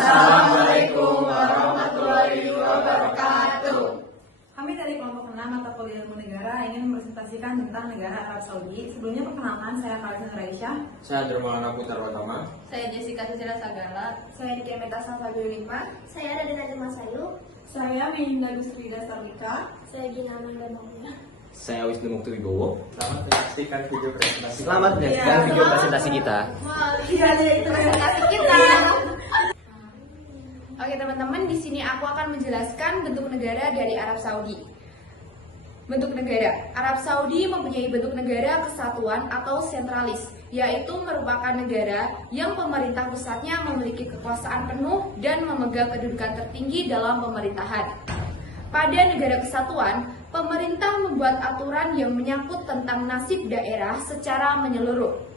Assalamualaikum warahmatullahi wabarakatuh. Kami dari kelompok 6 mata kuliah ilmu negara ingin mempresentasikan tentang negara Arab Saudi. Sebelumnya perkenalkan, saya Kalisa Raisya. Saya Dermawana Putra Watama. Saya Jessica Cicera Sagala. Saya Diki Meta Safabiulima. Saya Radina Masayu. Saya Melinda Gusrida Sarlika. Saya Gina Amanda Maulina. Saya Wisnu Mukti Wibowo. Selamat menyaksikan video presentasi. Selamat menyaksikan video presentasi kita. Iya, itu presentasi kita. Oke teman-teman, di sini aku akan menjelaskan bentuk negara dari Arab Saudi. Bentuk negara Arab Saudi mempunyai bentuk negara kesatuan atau sentralis, yaitu merupakan negara yang pemerintah pusatnya memiliki kekuasaan penuh dan memegang kedudukan tertinggi dalam pemerintahan. Pada negara kesatuan, pemerintah membuat aturan yang menyangkut tentang nasib daerah secara menyeluruh.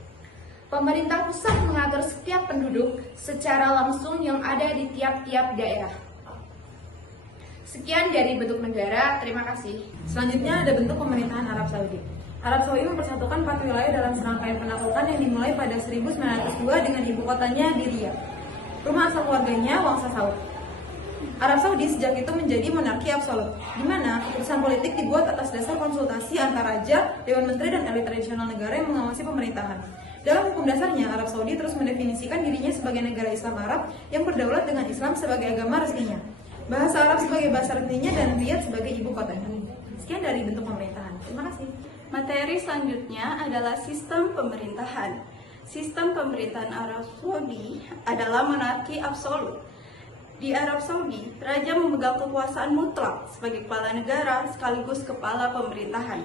Pemerintah pusat mengatur setiap penduduk secara langsung yang ada di tiap-tiap daerah. Sekian dari bentuk negara, terima kasih. Selanjutnya ada bentuk pemerintahan Arab Saudi. Arab Saudi mempersatukan 4 wilayah dalam serangkaian penaklukan yang dimulai pada 1902 dengan ibu kotanya di Riyadh. Rumah asal keluarganya Wangsa Saud. Arab Saudi sejak itu menjadi monarki absolut, di mana keputusan politik dibuat atas dasar konsultasi antara raja, dewan menteri, dan elit tradisional negara yang mengawasi pemerintahan. Dalam hukum dasarnya, Arab Saudi terus mendefinisikan dirinya sebagai negara Islam Arab yang berdaulat dengan Islam sebagai agama resminya, bahasa Arab sebagai bahasa resminya, dan Riyadh sebagai ibu kotanya. Sekian dari bentuk pemerintahan. Terima kasih. Materi selanjutnya adalah sistem pemerintahan. Sistem pemerintahan Arab Saudi adalah monarki absolut. Di Arab Saudi, raja memegang kekuasaan mutlak sebagai kepala negara sekaligus kepala pemerintahan.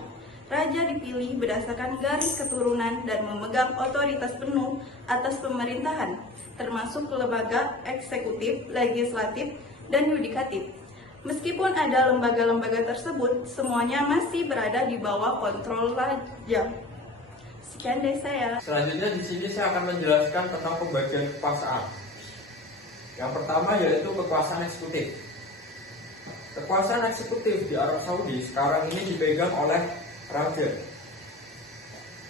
Raja dipilih berdasarkan garis keturunan dan memegang otoritas penuh atas pemerintahan, termasuk lembaga eksekutif, legislatif, dan yudikatif. Meskipun ada lembaga-lembaga tersebut, semuanya masih berada di bawah kontrol raja. Sekian dari saya. Selanjutnya di sini saya akan menjelaskan tentang pembagian kekuasaan. Yang pertama yaitu kekuasaan eksekutif. Kekuasaan eksekutif di Arab Saudi sekarang ini dipegang oleh raja.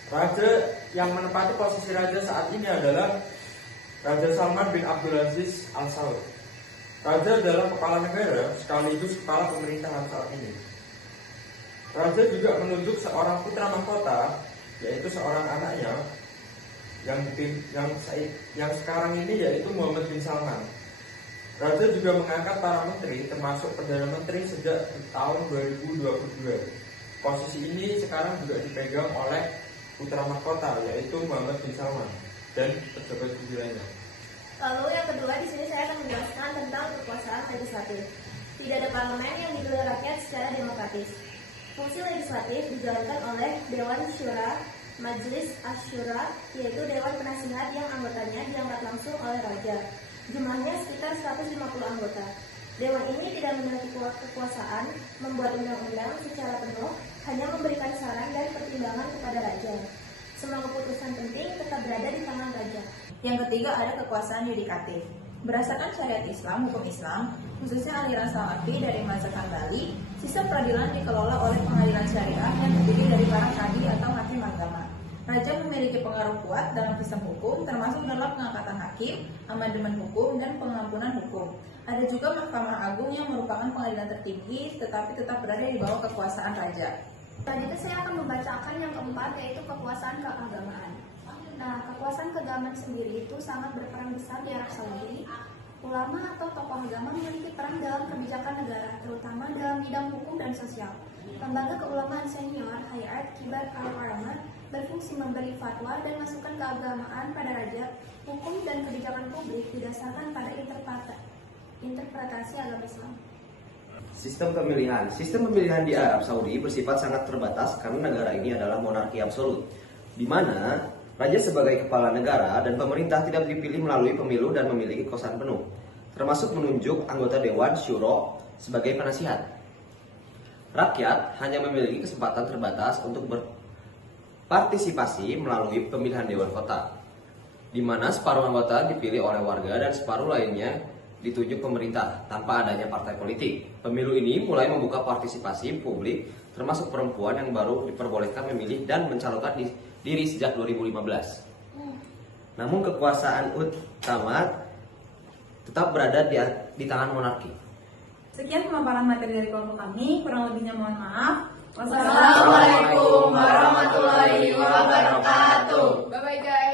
Raja yang menempati posisi raja saat ini adalah Raja Salman bin Abdulaziz Al Saud. Raja adalah kepala negara sekaligus kepala pemerintahan saat ini. Raja juga menunjuk seorang putra mahkota, yaitu seorang anaknya yang sekarang ini yaitu Muhammad bin Salman. Raja juga mengangkat para menteri termasuk Perdana Menteri sejak tahun 2022. Posisi ini sekarang juga dipegang oleh putra mahkota yaitu Muhammad bin Salman dan pejabat tinggi lainnya. Lalu yang kedua di sini saya akan menjelaskan tentang kekuasaan legislatif. Tidak ada parlemen yang dipilih rakyat secara demokratis. Fungsi legislatif dijalankan oleh Dewan Syura, Majelis Asyura, yaitu Dewan Penasihat yang anggotanya diangkat langsung oleh raja. Jumlahnya sekitar 150 anggota. Dewan ini tidak memiliki kekuasaan membuat undang-undang secara penuh, hanya memberikan saran dan pertimbangan kepada raja. Semua keputusan penting tetap berada di tangan raja. Yang ketiga ada kekuasaan yudikatif. Berdasarkan syariat Islam, hukum Islam, khususnya aliran Salafi dari mazhab Hambali, sistem peradilan dikelola oleh pengadilan syariah yang terdiri dari para kadi atau hakim agama. Raja memiliki pengaruh kuat dalam sistem hukum, termasuk dalam pengangkatan hakim, amandemen hukum, dan pengampunan hukum. Ada juga Mahkamah Agung yang merupakan pengadilan tertinggi, tetapi tetap berada di bawah kekuasaan raja. Selanjutnya saya akan membacakan yang keempat, yaitu kekuasaan keagamaan. Nah, kekuasaan keagamaan sendiri itu sangat berperan besar di Arab Saudi. Ulama atau tokoh agama memiliki peran dalam kebijakan negara, terutama dalam bidang hukum dan sosial. Lembaga keulamaan senior, Hayat Kibar Al-Ulama, berfungsi memberi fatwa dan masukan keagamaan pada raja. Hukum dan kebijakan publik didasarkan pada interpretasi agama Islam. Sistem pemilihan. Sistem pemilihan di Arab Saudi bersifat sangat terbatas karena negara ini adalah monarki absolut, di mana raja sebagai kepala negara dan pemerintah tidak dipilih melalui pemilu dan memiliki kekuasaan penuh, termasuk menunjuk anggota Dewan Syuro sebagai penasihat. Rakyat hanya memiliki kesempatan terbatas untuk berpartisipasi melalui pemilihan Dewan Kota, di mana separuh anggota dipilih oleh warga dan separuh lainnya ditunjuk pemerintah tanpa adanya partai politik. Pemilu ini mulai membuka partisipasi publik, termasuk perempuan yang baru diperbolehkan memilih dan mencalonkan diri sejak 2015. Namun kekuasaan utama tetap berada di tangan monarki. Sekian pemaparan materi dari kelompok kami, kurang lebihnya mohon maaf. Wassalamualaikum warahmatullahi wabarakatuh. Bye bye guys.